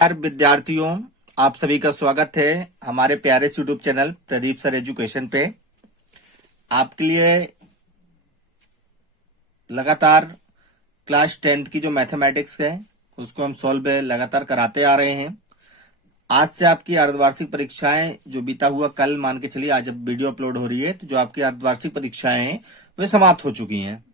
यार विद्यार्थियों, आप सभी का स्वागत है हमारे प्यारे YouTube channel Pradeep sir education पे। आपके लिए लगातार क्लास 10th की जो मैथमेटिक्स है उसको हम सॉल्व लगातार कराते आ रहे हैं। आज से आपकी अर्धवार्षिक परीक्षाएं जो बीता हुआ कल मान के चलिए, आज जब वीडियो अपलोड हो रही है तो जो आपकी अर्धवार्षिक परीक्षाएं हैं वे समाप्त हो चुकी हैं।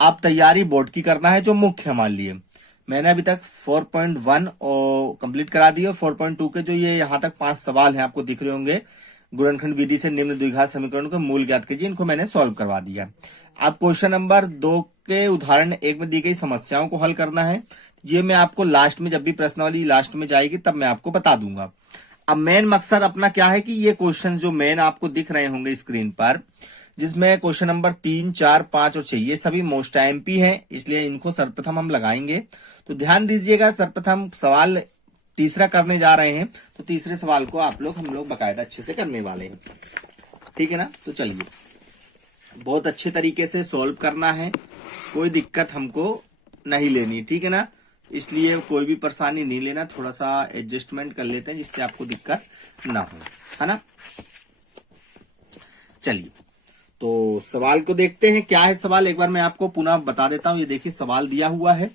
आप तैयारी बोर्ड की करना है जो मुख्य मान लिए। मैंने अभी तक 4.1 और कंप्लीट करा दिया। 4.2 के जो ये यहाँ तक 5 सवाल हैं आपको दिख रहे होंगे, गुणनखंड विधि से निम्न द्विघात समीकरणों के मूल ज्ञात कीजिए, इनको मैंने सॉल्व करवा दिया। अब क्वेश्चन नंबर 2 के उदाहरण 1 में दी गई समस्याओं को हल करना है। ये मैं आपको लास्ट में, जब भी प्रश्नावली लास्ट में जाएगी तब मैं आपको बता दूंगा। अब मेन मकसद अपना क्या है कि ये क्वेश्चन जो मेन आपको दिख रहे होंगे स्क्रीन पर, जिसमें क्वेश्चन नंबर 3, 4, 5 और 6 ये सभी मोस्ट एमपी हैं, इसलिए इनको सर्वप्रथम हम लगाएंगे। तो ध्यान दीजिएगा, सर्वप्रथम सवाल तीसरा करने जा रहे हैं, तो तीसरे सवाल को हम लोग बकायदा अच्छे से करने वाले हैं, ठीक है ना। तो चलिए, बहुत अच्छे तरीके से सॉल्व करना है, कोई दिक्कत हमको नहीं लेनी, ठीक है ना। इसलिए कोई भी परेशानी नहीं लेना, थोड़ा सा एडजस्टमेंट कर लेते हैं जिससे आपको दिक्कत ना हो, है ना। चलिए, तो सवाल को देखते हैं। क्या है सवाल, एक बार मैं आपको पुनः बता देता हूं। ये देखिए सवाल दिया हुआ है,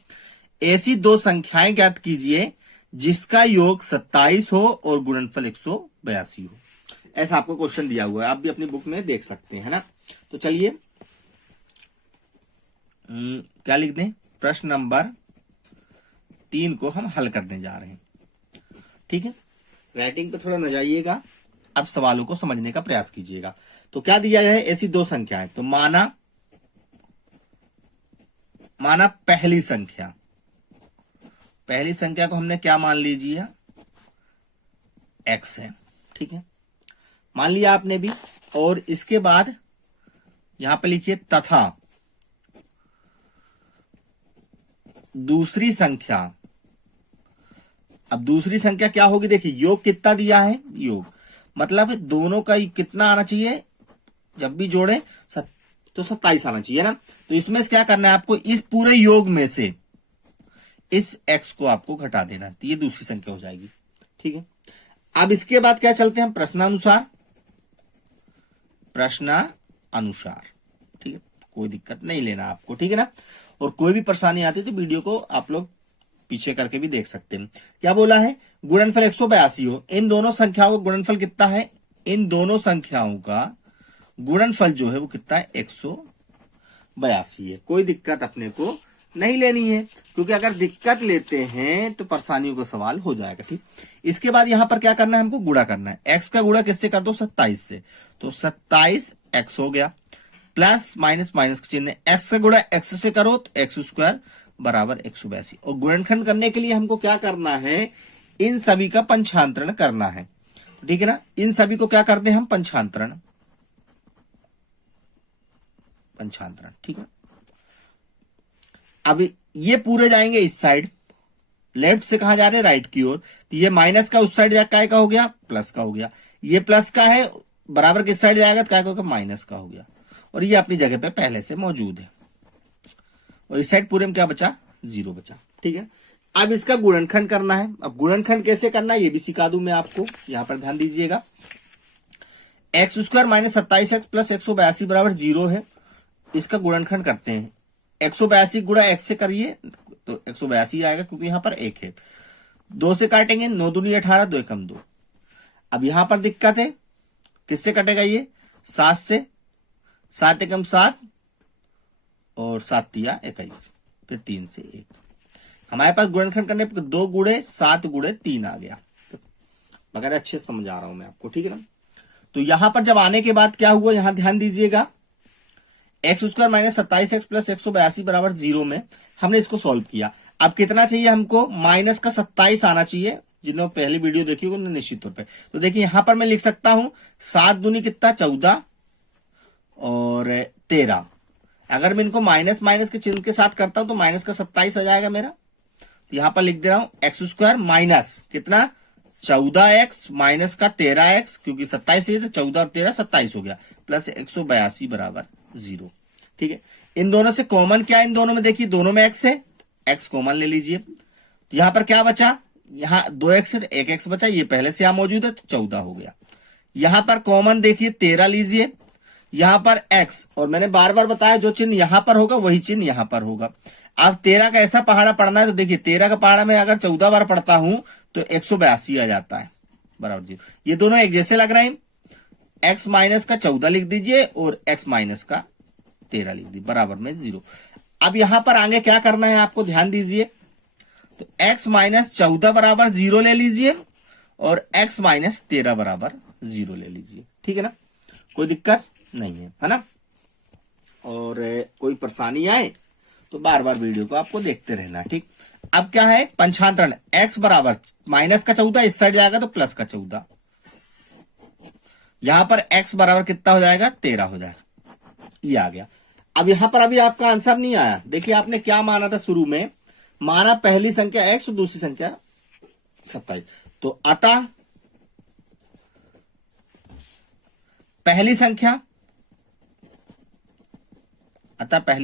ऐसी दो संख्याएं ज्ञात कीजिए जिसका योग 27 हो और गुणनफल 182 हो। ऐसा आपको क्वेश्चन दिया हुआ है, आप भी अपनी बुक में देख सकते हैं ना। तो चलिए, क्या लिख दें, प्रश्न नंबर 3 को हम हल करने जा रहे हैं, ठीक है। राइटिंग पे थोड़ा न जाइएगा, अब सवालों को समझने का प्रयास कीजिएगा। तो क्या दिया है, ऐसी दो संख्याएं, तो माना पहली संख्या को हमने क्या मान लीजिए, x है, ठीक है, मान लिया आपने भी। और इसके बाद यहां पे लिखिए तथा दूसरी संख्या। अब दूसरी संख्या क्या होगी, देखिए योग कितना दिया है, योग मतलब दोनों का कितना आना चाहिए, जब भी जोड़े तो 27 आना चाहिए ना। तो इसमें से क्या करना है आपको, इस पूरे योग में से इस x को आपको घटा देना, तो ये दूसरी संख्या हो जाएगी, ठीक है। अब इसके बाद क्या चलते हैं, प्रश्नानुसार, ठीक है, कोई दिक्कत नहीं लेना आपको, ठीक है ना। और कोई भी परेशानी आती है तो वीडियो को आप लोग पीछे करके भी देख सकते हैं। क्या बोला है, गुणनफल 182 हो, इन दोनों संख्याओं का गुणनफल कितना है, इन दोनों संख्याओं का गुणनफल जो है वो कितना है, 182 है। कोई दिक्कत अपने को नहीं लेनी है, क्योंकि अगर दिक्कत लेते हैं तो परेशानियों का सवाल हो जाएगा, ठीक। इसके बाद यहां पर क्या करना है, हमको गुणा करना है। x का गुणा किससे कर दो, 27 से, तो 27x हो गया, प्लस माइनस माइनस का चिन्ह, x का गुणा x से करो तो x² बराबर 182। और गुणनखंड करने के लिए हमको क्या करना है, इन सभी का पंचांतरण करना है, ठीक है ना। इन सभी को क्या करते हैं हम, पंचांतरण, ठीक है। अब ये पूरे जाएंगे इस साइड, लेफ्ट से कहा जा रहे हैं, राइट की ओर, तो ये माइनस का उस साइड काय का हो गया, प्लस का हो गया। ये प्लस का है, बराबर किस साइड जाएगा, तो काय का होगा, माइनस का हो गया। और ये अपनी जगह पे पहले से मौजूद है। और इस साइड पूरे में क्या बचा, 0 बचा, ठीक है। अब इसका गुणनखंड करना है। अब गुणनखंड कैसे करना है ये भी सिखा दूं मैं आपको, यहां पर ध्यान दीजिएगा। x² माइनस 27x प्लस 182 बराबर 0 है, इसका गुणनखंड करते हैं। 182 गुणा x से करिए तो 182 आएगा, क्योंकि यहां पर 1 है। 2 से काटेंगे, 9 दूनी 18, 2 एकम 2। अब यहां पर दिक्कत है, किससे कटेगा ये, 7 से, 7 एकम 7 और 7 तिया 21, फिर 3 से 1। हमारे पास गुणनखंड करने पर 2 गुणे 7 गुणे 3 आ गया। बगैर अच्छे से समझा रहा हूं मैं आपको, ठीक है ना। तो यहां पर जब आने के बाद क्या हुआ, यहां ध्यान दीजिएगा, x² माइनस 27x प्लस 182 बराबर 0 में हमने इसको सॉल्व किया। अब कितना चाहिए हमको, माइनस का 27 आना चाहिए, जिन्होंने पहली वीडियो देखी होगी निश्चित तौर पे। तो देखिए यहां पर मैं लिख सकता हूं 7 दूनी कितना, 14 और 13। अगर मैं इनको माइनस माइनस के चिन्ह के साथ करता हूं तो माइनस का 27 आ जाएगा मेरा। तो यहां पर लिख दे रहा हूं x² माइनस कितना, 14x माइनस का 13x, क्योंकि 27 है तो 14 और 13 27 हो गया, प्लस 182 बराबर 0, ठीक है। इन दोनों से कॉमन क्या है, इन दोनों में देखिए दोनों में x है, x कॉमन ले लीजिए। तो यहां पर क्या बचा, यहाँ 2x से 1x बचा, ये पहले से यहाँ मौजूद है तो 14 हो गया। यहां पर कॉमन देखिए 13 लीजिए, यहां पर x, और मैंने बार बार बताया जो चिन्ह यहां पर होगा वही चिन्ह यहां पर होगा। अब 13 का ऐसा पहाड़ा पढ़ना है तो देखिए 13 का पहाड़ा में अगर 14 बार पढ़ता हूं तो 182 आ जाता है बराबर 0। ये दोनों एक जैसे लग रहे हैं। x माइनस का 14 लिख दीजिए और x माइनस का 13 लिख दीजिए बराबर में 0। अब यहां पर आगे क्या करना है आपको ध्यान दीजिए, तो x माइनस 14 बराबर 0 ले लीजिए और x माइनस 13 बराबर 0 ले लीजिए। ठीक है ना, कोई दिक्कत नहीं है ना। और कोई परेशानी आए तो बार बार वीडियो को आपको देखते रहना। ठीक, अब क्या है पंचांतरण, x बराबर माइनस का 14 इस साइड जाएगा तो प्लस का 14, यहां पर x बराबर कितना हो जाएगा 13 हो जाएगा, ये आ गया। अब यहां पर अभी आपका आंसर नहीं आया। देखिए आपने क्या माना था शुरू में, माना पहली संख्या x और दूसरी संख्या 27, तो अतः पहली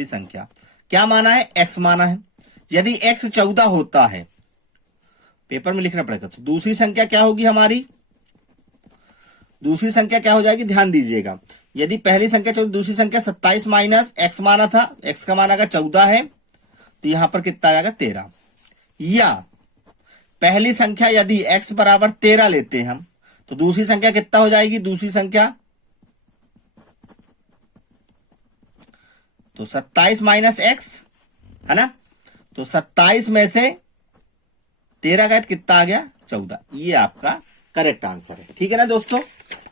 संख्या क्या माना है, x माना है। यदि x 14 होता है, पेपर में लिखना पड़ेगा, तो दूसरी संख्या क्या होगी हमारी, दूसरी संख्या क्या हो जाएगी, ध्यान दीजिएगा। यदि पहली संख्या 14, दूसरी संख्या 27 माइनस x माना था, x का मान अगर 14 है तो यहां पर कितना आएगा 13। या पहली संख्या यदि x बराबर 13 लेते हैं हम, तो दूसरी संख्या कितना हो जाएगी, दूसरी संख्या तो 27 माइनस x है ना, तो 27 में से 13 गए कितना आ गया 14। ये आपका करेक्ट आंसर है। ठीक है ना दोस्तों,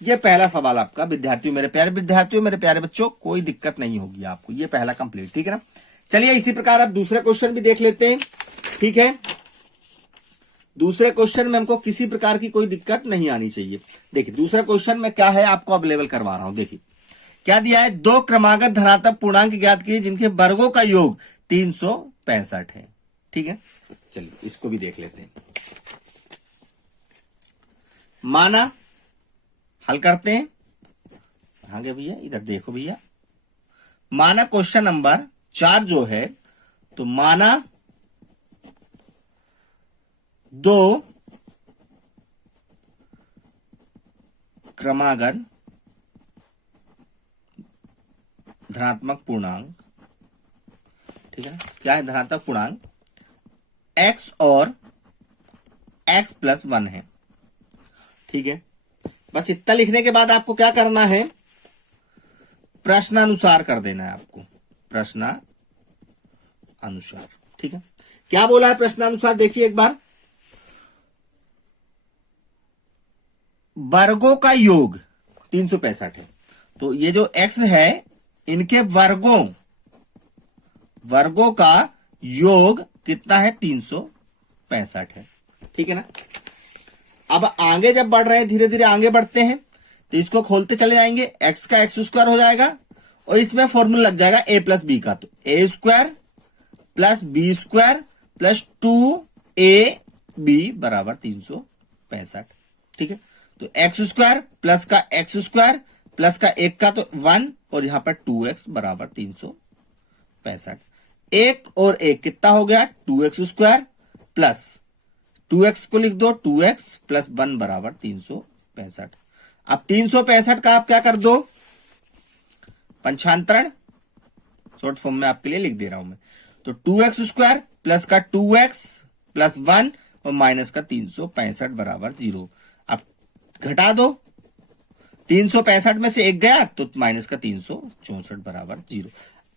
ये पहला सवाल आपका विद्यार्थियों, मेरे प्यारे विद्यार्थियों, मेरे प्यारे बच्चों, कोई दिक्कत नहीं होगी आपको, ये पहला कंप्लीट। ठीक है ना, चलिए इसी प्रकार आप दूसरे क्वेश्चन भी देख लेते हैं। ठीक है, दूसरे क्वेश्चन में हमको किसी प्रकार की कोई दिक्कत नहीं आनी चाहिए। देखिए दूसरा क्वेश्चन में क्या है आपको अवेलेबल करवा रहा हूं। देखिए क्या दिया है, दो क्रमागत धनात्मक पूर्णांक ज्ञात कीजिए जिनके वर्गों का योग 365 है। ठीक है, चलिए इसको भी देख लेते हैं। माना हल करते हैं, आगे भैया इधर देखो भैया, माना क्वेश्चन नंबर 4 जो है, तो माना दो क्रमागत धनात्मक पूर्णांक, ठीक है ना, क्या है धनात्मक पूर्णांक x और x प्लस 1 है। ठीक है, बस इतना लिखने के बाद आपको क्या करना है, प्रश्नानुसार कर देना है आपको, प्रश्नानुसार। ठीक है, क्या बोला है प्रश्नानुसार, देखिए एक बार, वर्गों का योग 365 है, तो ये जो x है इनके वर्गों का योग कितना है 365 है। ठीक है ना, अब आगे जब बढ़ रहे हैं, धीरे धीरे आगे बढ़ते हैं, तो इसको खोलते चले जाएंगे, x का x स्क्वायर हो जाएगा और इसमें फॉर्मूला लग जाएगा a प्लस बी का, तो a square plus B square plus 2ab बराबर 365। ठीक है, तो x स्क्वायर प्लस का x स्क्वायर प्लस का 1 का तो 1 और यहां पर 2x बराबर 365। 1 और 1 कितना हो गया 2x स्क्वायर प्लस 2x को लिख दो 2x प्लस 1 बराबर 365। अब 365 का आप क्या कर दो, पंचांतरण, शॉर्ट फॉर्म में आपके लिए लिख दे रहा हूं मैं, तो 2x स्क्वायर प्लस का 2x प्लस 1 और माइनस का 365 बराबर 0। अब घटा दो, 365 में से 1 गया तो माइनस का 364 बराबर 0।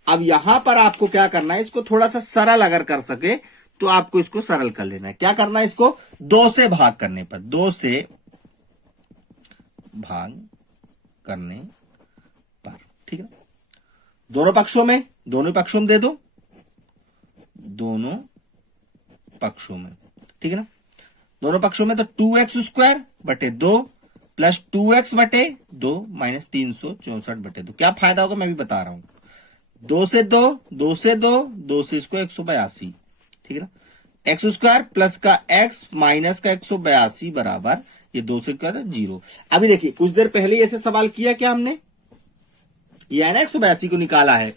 अब यहां पर आपको क्या करना है, इसको थोड़ा सा सरल अगर कर सके तो आपको इसको सरल कर लेना है। क्या करना है, इसको 2 से भाग करने पर, 2 से भाग करने पर, ठीक है, दोनों पक्षों में दे दो, दोनों पक्षों में, ठीक है ना, दोनों पक्षों में, तो 2x स्क्वायर बटे 2 प्लस 2x बटे 2 माइनस 364 बटे 2। क्या फायदा होगा मैं भी बता रहा हूं, 2 से 2, 2 से 2, 2 से इसको 182, ठीक है ना, एक्स स्क्वायर प्लस का x माइनस का 182 बराबर ये 2 से क्या 0। अभी देखिए कुछ देर पहले ऐसे सवाल किया क्या हमने, ये है ना 182 को निकाला है,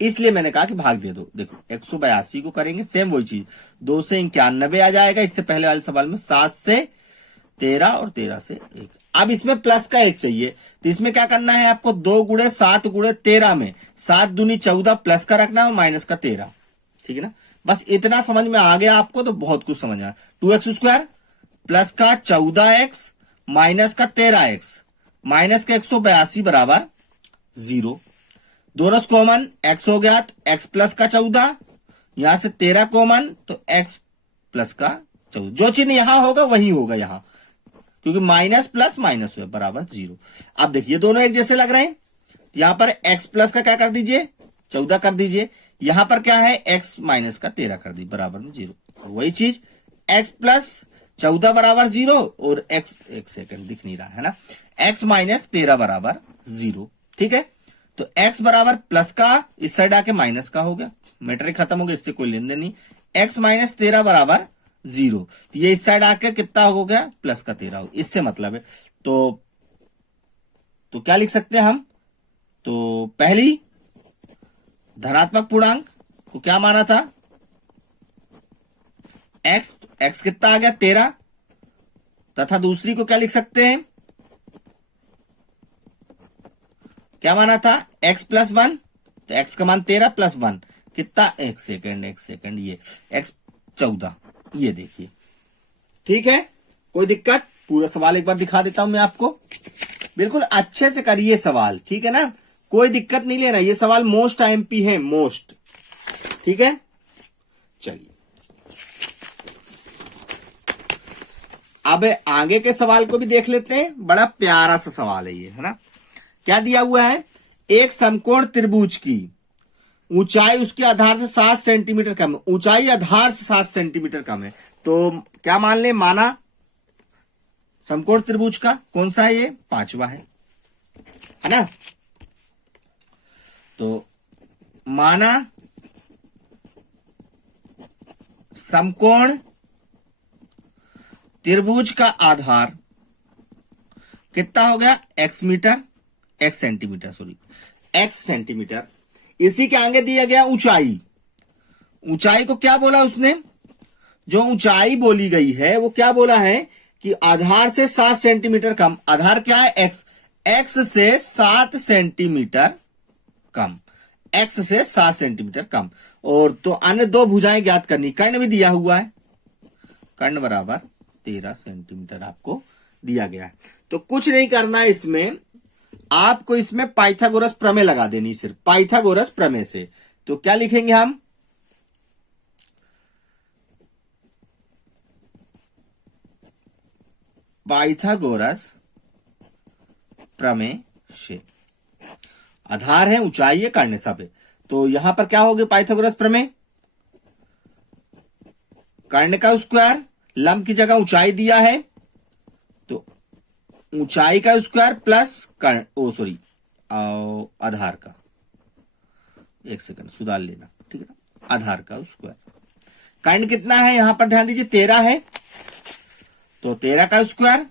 इसलिए मैंने कहा कि भाग दे दो। देखो 182 को करेंगे सेम वही चीज, 2 से 91 आ जाएगा। इससे पहले वाले सवाल में 7 से 13 और 13 से 1। अब इसमें प्लस का 1 चाहिए, तो इसमें क्या करना है आपको, 2 गुणे 7 गुणे 13 में 7 दूनी 14 प्लस का रखना और माइनस का 13। ठीक है ना, बस इतना समझ में आ गया आपको तो बहुत कुछ समझ आया। 2x² प्लस का 14x माइनस का 13x माइनस का 182 बराबर 0। दोनों कॉमन x हो गया तो x प्लस का 14, यहां से 13 कॉमन तो x प्लस का 14। जो चिन्ह यहां होगा वही होगा यहां, क्योंकि माइनस प्लस माइनस हुआ बराबर 0। अब देखिए दोनों एक जैसे लग रहे हैं, यहां पर x प्लस का क्या कर दीजिए 14 कर दीजिए, यहां पर क्या है x माइनस का 13 कर दी बराबर में 0। वही चीज x प्लस 14 बराबर 0 और x, एक सेकंड दिख नहीं रहा है ना, x माइनस 13 बराबर 0। ठीक है, तो x बराबर प्लस का इस साइड आके माइनस का हो गया, मैट्रिक खत्म हो गया, इससे कोई लेन देन नहीं। x माइनस 13 बराबर 0, तो ये इस साइड आके कितना हो गया प्लस का 13 हो, इससे मतलब है। तो क्या लिख सकते हैं हम, तो पहली धनात्मक पूर्णांक को क्या माना था x, x कितना आ गया 13, तथा दूसरी को क्या लिख सकते हैं, क्या माना था x प्लस 1, तो x का मान 13 प्लस 1 कितना, एक सेकंड ये x 14, ये देखिए। ठीक है, कोई दिक्कत, पूरा सवाल एक बार दिखा देता हूं मैं आपको, बिल्कुल अच्छे से करिए सवाल। ठीक है ना, कोई दिक्कत नहीं लेना, ये सवाल मोस्ट आईएमपी है, मोस्ट। ठीक है, चलिए अब आगे के सवाल को भी देख लेते हैं। बड़ा प्यारा सा सवाल है ये, है ना। क्या दिया हुआ है, एक समकोण त्रिभुज की ऊंचाई उसके आधार से 7 सेंटीमीटर कम है, ऊंचाई आधार से 7 सेंटीमीटर कम है, तो क्या मान ले, माना समकोण त्रिभुज का कौन सा है, ये 5वां है ना। तो माना समकोण त्रिभुज का आधार कितना हो गया, x सेंटीमीटर। इसी के आगे दिया गया ऊंचाई, ऊंचाई को क्या बोला उसने, जो ऊंचाई बोली गई है वो क्या बोला है कि आधार से 7 सेंटीमीटर कम। आधार क्या है x, x से 7 सेंटीमीटर कम, x से 7 सेंटीमीटर कम। और तो अन्य दो भुजाएं ज्ञात करनी, कर्ण भी दिया हुआ है, कर्ण बराबर 13 सेंटीमीटर आपको दिया गया है। तो कुछ नहीं करना है इसमें, आपको इसमें पाइथागोरस प्रमेय लगा देनी, सिर्फ पाइथागोरस प्रमेय से। तो क्या लिखेंगे हम, पाइथागोरस प्रमेय से। आधार है, ऊंचाई है, कर्ण सब है, तो यहां पर क्या होगा पाइथागोरस प्रमेय, कर्ण का स्क्वायर, लंब की जगह ऊंचाई दिया है तो ऊंचाई का स्क्वायर प्लस कर्ण, आधार का, एक सेकंड सुधार लेना, ठीक है ना, आधार का स्क्वायर। कर्ण कितना है यहां पर ध्यान दीजिए 13 है, तो 13 का स्क्वायर,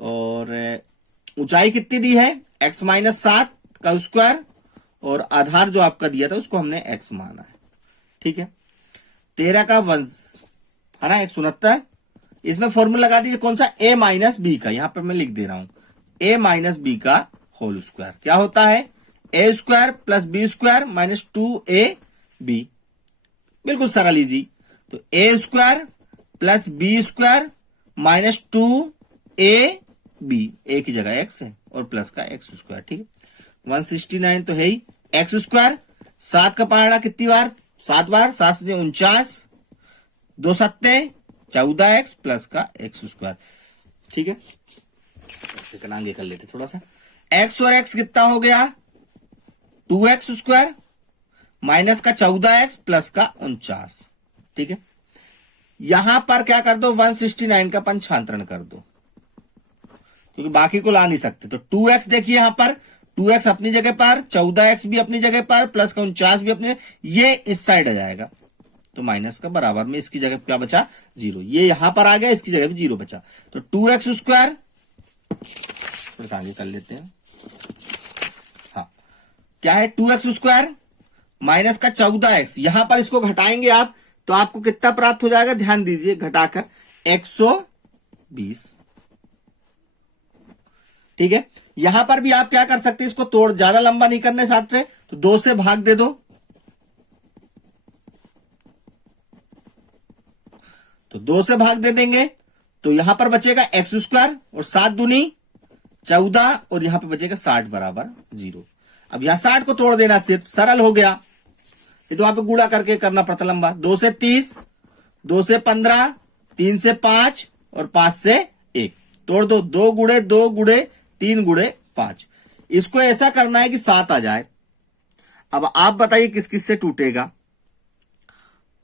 और ऊंचाई कितनी दी है x माइनस 7 का स्क्वायर, और आधार जो आपका दिया था उसको हमने x माना है। ठीक है, 13 का वंश है ना 169, इसमें फॉर्मूला लगा दीजिए कौन सा, a माइनस बी का, यहां पर मैं लिख दे रहा हूं a माइनस बी का होल स्क्वायर। क्या होता है, a square plus B square minus 2ab, बिल्कुल सरल इजी। तो a square plus B square minus 2ab, a की जगह x है और प्लस का x स्क्वायर। ठीक है, 169 तो है ही, x स्क्वायर 7 का पहाड़ा कितनी बार, 7 बार, 7 से 49, 2 सत्ते 14x प्लस का x स्क्वायर। ठीक है, सेकंड आगे कर लेते थोड़ा सा, x और x कितना हो गया 2x स्क्वायर माइनस का 14x प्लस का 49। ठीक है, यहां पर क्या कर दो 169 का पंचांतरण कर दो, क्योंकि बाकी को ला नहीं सकते। तो 2x देखिए यहां पर 2x अपनी जगह पर, 14x भी अपनी जगह पर, प्लस का 49 भी अपने, ये इस साइड आ जाएगा, तो माइनस का बराबर में इसकी जगह क्या बचा 0, ये यहां पर आ गया, इसकी जगह भी 0 बचा। तो 2x स्क्वायर आगे कर लेते हैं, हाँ क्या है 2x² माइनस का 14x। यहां पर इसको घटाएंगे आप तो आपको कितना प्राप्त हो जाएगा, ध्यान दीजिए, घटाकर 120। ठीक है, यहां पर भी आप क्या कर सकते हैं, इसको तोड़, ज्यादा लंबा नहीं करने साथ से, तो 2 से भाग दे दो, तो 2 से भाग दे देंगे तो यहां पर बचेगा x² और 7 दूनी 14 और यहां पर बचेगा 60 बराबर 0। अब यहां 60 को तोड़ देना, सिर्फ सरल हो गया। ये तो वहां पे गुणा करके करना पड़ता लंबा। 2 से 30, 2 से 15, 3 से 5 और 5 से 1 तोड़ दो। 2 गुणे 2 गुणे 3 गुणे 5। इसको ऐसा करना है कि 7 आ जाए। अब आप बताइए किस किस से टूटेगा।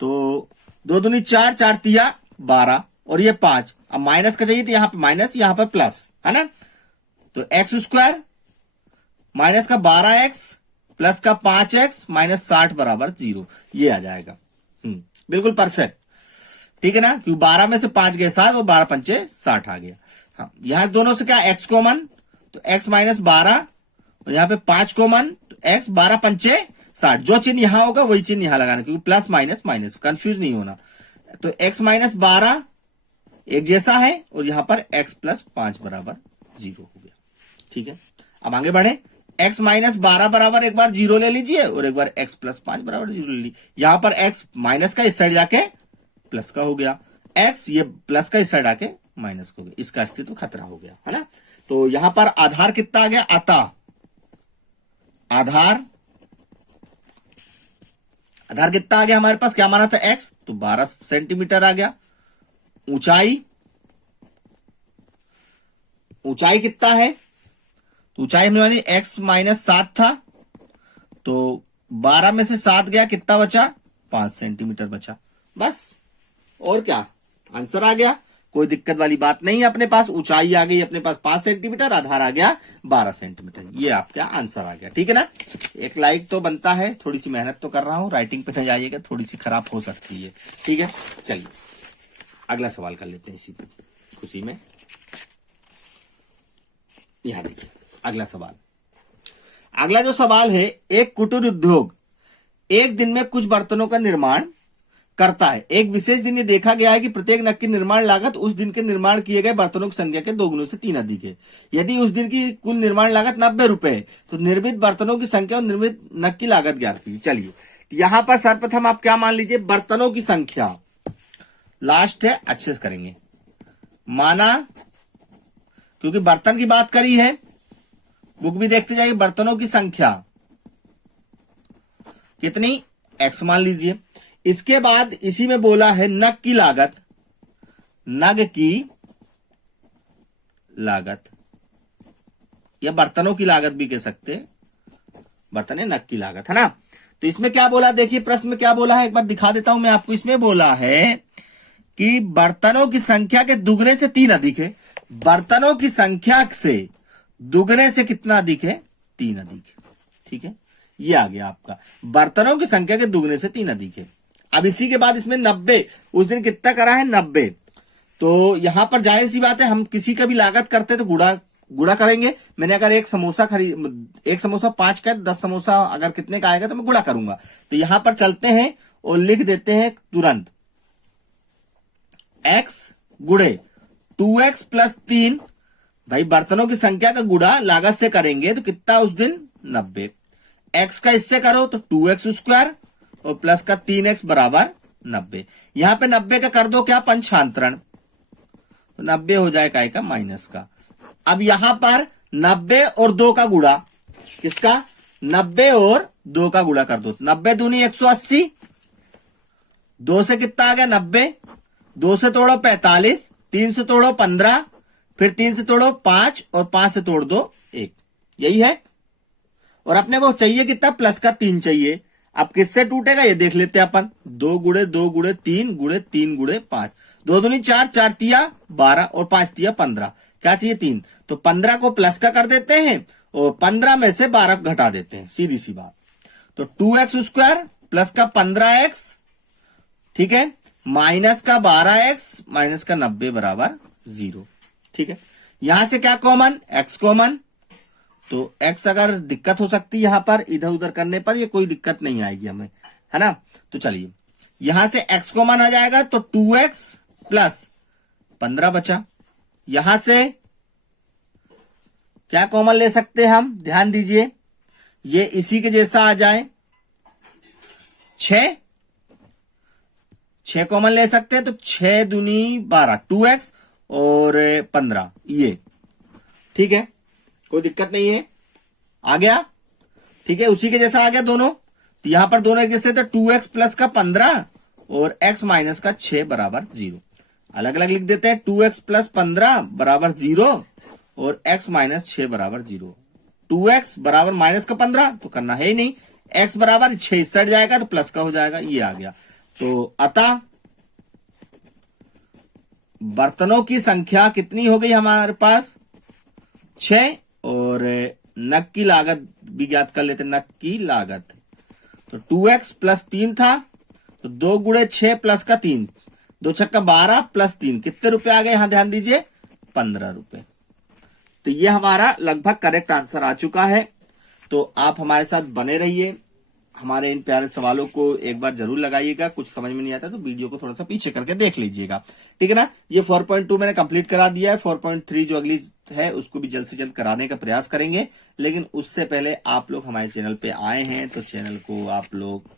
तो 2 दूनी 4, 4 तिया 12 और ये 5। अब माइनस का चाहिए तो यहां पे माइनस, यहां पर प्लस, है ना। तो x² माइनस का 12x प्लस का 5x माइनस 60 बराबर 0, ये आ जाएगा। बिल्कुल परफेक्ट, ठीक है ना, क्योंकि 12 में से 5 गए 7 और 12 पंचे 60 आ गया। हाँ, यहां दोनों से क्या x कॉमन, तो x माइनस 12 और यहां पे 5 कॉमन, तो x 12 पंचे 60। जो चिन्ह यहां होगा वही चिन्ह यहां लगाना, क्योंकि प्लस माइनस माइनस, कंफ्यूज नहीं होना। तो x माइनस 12 एक जैसा है और यहां पर x प्लस 5 बराबर 0 हो गया। ठीक है, अब आगे बढ़े। x माइनस 12 बराबर एक बार 0 ले लीजिए और एक बार x प्लस 5 बराबर 0 ले लीजिए। यहां पर x माइनस का इस साइड जाके प्लस का हो गया, x ये प्लस का इस साइड आके माइनस का हो गया, इसका अस्तित्व खतरा हो गया, है ना। तो यहां पर आधार कितना आ गया, आधार कितना आ गया हमारे पास, क्या माना था x, तो 12 सेंटीमीटर आ गया। ऊंचाई कितना है, तो ऊंचाई हमने मानी x माइनस 7 था, तो 12 में से 7 गया, कितना बचा, 5 सेंटीमीटर बचा, बस। और क्या, आंसर आ गया, कोई दिक्कत वाली बात नहीं है। अपने पास ऊंचाई आ गई अपने पास 5 सेंटीमीटर, आधार आ गया 12 सेंटीमीटर, ये आपका आंसर आ गया। ठीक है ना, एक लाइक तो बनता है, थोड़ी सी मेहनत तो कर रहा हूं, राइटिंग पे न जाइएगा, थोड़ी सी खराब हो सकती है। ठीक है, चलिए अगला सवाल कर लेते हैं इसी खुशी में। यहां देखिए अगला सवाल, अगला जो सवाल है, एक कुटीर उद्योग एक दिन में कुछ बर्तनों का निर्माण करता है। एक विशेष दिन ये देखा गया है कि प्रत्येक नग की निर्माण लागत उस दिन के निर्माण किए गए बर्तनों की संख्या के 2 गुने से 3 अधिक है। यदि उस दिन की कुल निर्माण लागत 90 रुपए है, तो निर्मित बर्तनों की संख्या और निर्मित नग की लागत ज्ञात कीजिए। चलिए, यहां पर सर्वप्रथम आप क्या मान लीजिए, बर्तनों की संख्या लास्ट है, अच्छे से करेंगे, माना क्योंकि बर्तन की बात करी है, बुक भी देखते जाइए। बर्तनों की संख्या कितनी, x मान लीजिए। इसके बाद इसी में बोला है नग की लागत, नग की लागत या बर्तनों की लागत भी कह सकते, बर्तन है, नग की लागत, है ना। तो इसमें क्या बोला, देखिए प्रश्न में क्या बोला है, एक बार दिखा देता हूं मैं आपको। इसमें बोला है कि बर्तनों की संख्या के दुगने से 3 अधिक है। बर्तनों की संख्या से दुगने से कितना अधिक है, 3 अधिक है। ठीक है, ये आ गया आपका, बर्तनों की संख्या के दुगने से 3 अधिक है। अब इसी के बाद इसमें 90, उस दिन कितना करा है, 90। तो यहां पर जाहिर सी बात है, हम किसी का भी लागत करते तो गुड़ा करेंगे। मैंने अगर एक समोसा 5 का 10 समोसा अगर कितने का आएगा तो मैं गुड़ा करूंगा। तो यहां पर चलते हैं और लिख देते हैं तुरंत, x गुड़े 2x प्लस 3। भाई बर्तनों की संख्या का गुड़ा लागत से करेंगे तो कितना उस दिन, 90। x का इससे करो तो 2x² और प्लस का 3x बराबर 90। यहां पे 90 का कर दो क्या, पंचांतरण, तो 90 हो जाए काय का, माइनस का। अब यहां पर 90 और 2 का गुड़ा, किसका, 90 और 2 का गुड़ा कर दो, 90 दूनी 180, 2 से कितना आ गया 90, 2 से तोड़ो 45, 3 से तोड़ो 15, फिर 3 से तोड़ो 5 और 5 से तोड़ दो 1, यही है। और अपने को चाहिए कितना, प्लस का 3 चाहिए। अब किससे टूटेगा ये देख लेते हैं अपन, 2 गुड़े 2 गुड़े 3 गुड़े 3 गुड़े 5, 2 दूनी 4, 4 तिया 12 और 5 तिया 15, क्या चाहिए 3। तो 15 को प्लस का कर देते हैं और 15 में से 12 घटा देते हैं, सीधी सी बात। तो 2x² प्लस का 15x, ठीक है, माइनस का 12x माइनस का 90 बराबर 0। ठीक है, यहां से क्या कॉमन, x कॉमन, तो x अगर दिक्कत हो सकती है यहां पर इधर उधर करने पर, ये कोई दिक्कत नहीं आएगी हमें, है ना। तो चलिए यहां से x कॉमन आ जाएगा तो 2x प्लस 15 बचा। यहां से क्या कॉमन ले सकते हैं हम, ध्यान दीजिए, ये इसी के जैसा आ जाए, 6 कॉमन ले सकते हैं तो 6 दूनी 12, 2x और 15, ये ठीक है, कोई दिक्कत नहीं है, आ गया, ठीक है, उसी के जैसा आ गया दोनों। तो यहां पर दोनों एक जैसे, तो 2x प्लस का 15 और x माइनस का 6 बराबर 0। अलग अलग लिख देते हैं, 2x प्लस 15 बराबर 0 और x माइनस 6 बराबर 0। 2x बराबर माइनस का 15 तो करना है ही नहीं, x बराबर 6 इस साइड जाएगा तो प्लस का हो जाएगा, ये आ गया। तो अतः बर्तनों की संख्या कितनी हो गई हमारे पास, 6, और नग की लागत भी ज्ञात कर लेते, नग की लागत तो 2x प्लस 3 था, तो 2 गुणे 6 प्लस का 3, 2 छक्का 12 प्लस 3, कितने रुपए आ गए, यहां ध्यान दीजिए 15 रुपए। तो ये हमारा लगभग करेक्ट आंसर आ चुका है। तो आप हमारे साथ बने रहिए, हमारे इन प्यारे सवालों को एक बार जरूर लगाइएगा। कुछ समझ में नहीं आता तो वीडियो को थोड़ा सा पीछे करके देख लीजिएगा, ठीक है ना। ये 4.2 मैंने कंप्लीट करा दिया है, 4.3 जो अगली है उसको भी जल्द से जल्द कराने का प्रयास करेंगे। लेकिन उससे पहले आप लोग हमारे चैनल पे आए हैं तो चैनल को आप लोग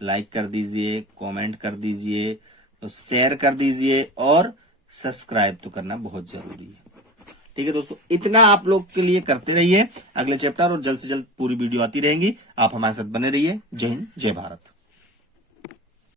लाइक कर दीजिए, कॉमेंट कर दीजिए, तो शेयर कर दीजिए और सब्सक्राइब तो करना बहुत जरूरी है, ठीक है दोस्तों। इतना आप लोग के लिए करते रहिए, अगले चैप्टर और जल्द से जल्द पूरी वीडियो आती रहेंगी। आप हमारे साथ बने रहिए। जय हिंद, जय भारत।